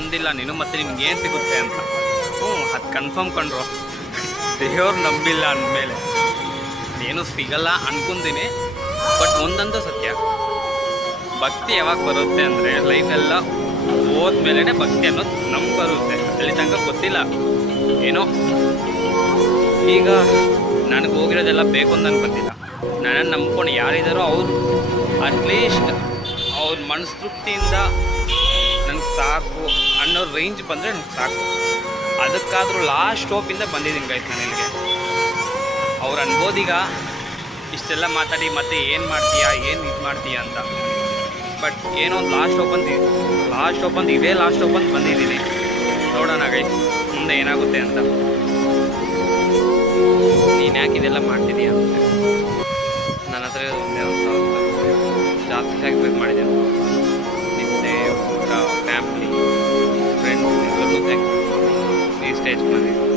ನಂಬ್ದಿಲ್ಲ ನೀನು, ಮತ್ತು ನಿಮ್ಗೆ ಏನು ಸಿಗುತ್ತೆ ಅಂತ. ಅದು ಕನ್ಫರ್ಮ್ ಕಂಡ್ರು. ದೇವ್ರು ನಂಬಿಲ್ಲ ಅಂದಮೇಲೆ ಏನೂ ಸಿಗಲ್ಲ ಅನ್ಕೊಂತೀನಿ. ಬಟ್ ಒಂದಂತೂ ಸತ್ಯ, ಭಕ್ತಿ ಯಾವಾಗ ಬರುತ್ತೆ ಅಂದರೆ ಲೈಫೆಲ್ಲ ಹೋದ್ಮೇಲೆ ಭಕ್ತಿ ಅನ್ನೋದು ನಮ್ಗೆ ಬರುತ್ತೆ. ಅಲ್ಲಿ ತನಕ ಗೊತ್ತಿಲ್ಲ ಏನೋ. ಈಗ ನನಗೆ ಹೋಗಿರೋದೆಲ್ಲ ಬೇಕು ಅಂತ ಅನ್ಕೊತಿಲ್ಲ. ನನ್ನನ್ನು ನಂಬ್ಕೊಂಡು ಯಾರಿದ್ದಾರೋ ಅವ್ರು ಅಟ್ಲೀಸ್ಟ್ ಅವ್ರ ಮನಸ್ಸು ತೃಪ್ತಿಯಿಂದ ನನಗೆ ಸಾಕು ಅನ್ನೋ ರೇಂಜ್ ಬಂದರೆ ನನಗೆ ಸಾಕು. ಅದಕ್ಕಾದರೂ ಲಾಸ್ಟ್ ಹೋಪಿಂದ ಬಂದಿದ್ದೀನಿ ಗೈಸ್ ನಾನು ಇಲ್ಲಿಗೆ. ಅವ್ರು ಅನ್ಬೋದೀಗ ಇಷ್ಟೆಲ್ಲ ಮಾತಾಡಿ ಮತ್ತೆ ಏನು ಮಾಡ್ತೀಯಾ, ಏನು ಇದು ಮಾಡ್ತೀಯಾ ಅಂತ. ಬಟ್ ಏನೋ ಒಂದು ಲಾಸ್ಟ್ ಓಪನ್ ಇದೇ ಲಾಸ್ಟ್ ಓಪನ್ ಬಂದಿದ್ದೀನಿ. ನೋಡೋಣ ಗೈಸ್ ಮುಂದೆ ಏನಾಗುತ್ತೆ ಅಂತ. ನೀನು ಯಾಕೆ ಇದೆಲ್ಲ ಮಾಡ್ತಿದ್ದೀಯ ಅಂತ ನನ್ನ ಹತ್ರ ಒಂದೇ ಒಂದು ಜಾಸ್ತಿ ಸ್ಯಾಕ್ರಿಫೈಸ್ ಮಾಡಿದ್ದೇನೆ. ನಿದ್ದೆ, ಊಟ, ಫ್ಯಾಮಿಲಿ, ಫ್ರೆಂಡ್ಸ್ ಎಲ್ಲರೂ ಈ ಸ್ಟೇಜ್ ಬಂದಿದ್ದೀನಿ.